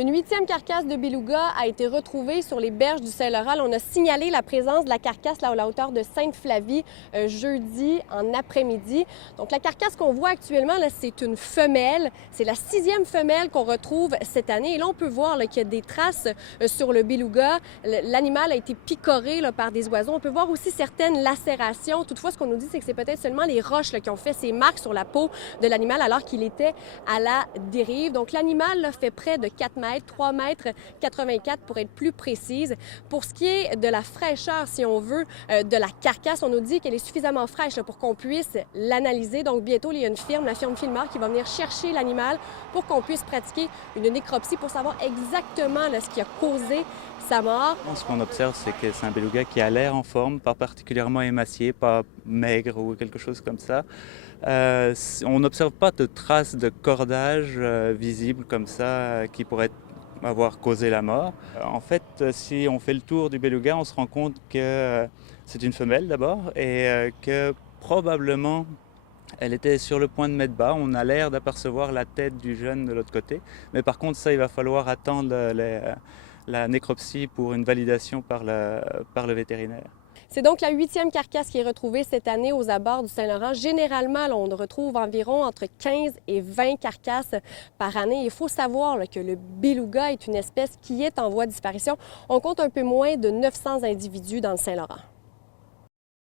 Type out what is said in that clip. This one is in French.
Une huitième carcasse de beluga a été retrouvée sur les berges du Saint-Laurent. On a signalé la présence de la carcasse là, à la hauteur de Sainte-Flavie jeudi en après-midi. Donc la carcasse qu'on voit actuellement, c'est une femelle. C'est la sixième femelle qu'on retrouve cette année. Et là, on peut voir qu'il y a des traces sur le beluga. L'animal a été picoré par des oiseaux. On peut voir aussi certaines lacérations. Toutefois, ce qu'on nous dit, c'est que c'est peut-être seulement les roches qui ont fait ces marques sur la peau de l'animal alors qu'il était à la dérive. Donc l'animal fait près de 4 mètres, 3 mètres 84 pour être plus précise. Pour ce qui est de la fraîcheur, si on veut, de la carcasse, on nous dit qu'elle est suffisamment fraîche pour qu'on puisse l'analyser. Donc bientôt, il y a une firme, la firme Filmar, qui va venir chercher l'animal pour qu'on puisse pratiquer une nécropsie pour savoir exactement ce qui a causé sa mort. Ce qu'on observe, c'est que c'est un beluga qui a l'air en forme, pas particulièrement émacié, pas maigre ou quelque chose comme ça. On n'observe pas de traces de cordage visibles comme ça qui pourraient avoir causé la mort. En fait, si on fait le tour du beluga, on se rend compte que c'est une femelle d'abord et que probablement elle était sur le point de mettre bas. On a l'air d'apercevoir la tête du jeune de l'autre côté. Mais par contre, ça, il va falloir attendre la nécropsie pour une validation par le vétérinaire. C'est donc la huitième carcasse qui est retrouvée cette année aux abords du Saint-Laurent. Généralement, on retrouve environ entre 15 et 20 carcasses par année. Il faut savoir que le beluga est une espèce qui est en voie de disparition. On compte un peu moins de 900 individus dans le Saint-Laurent.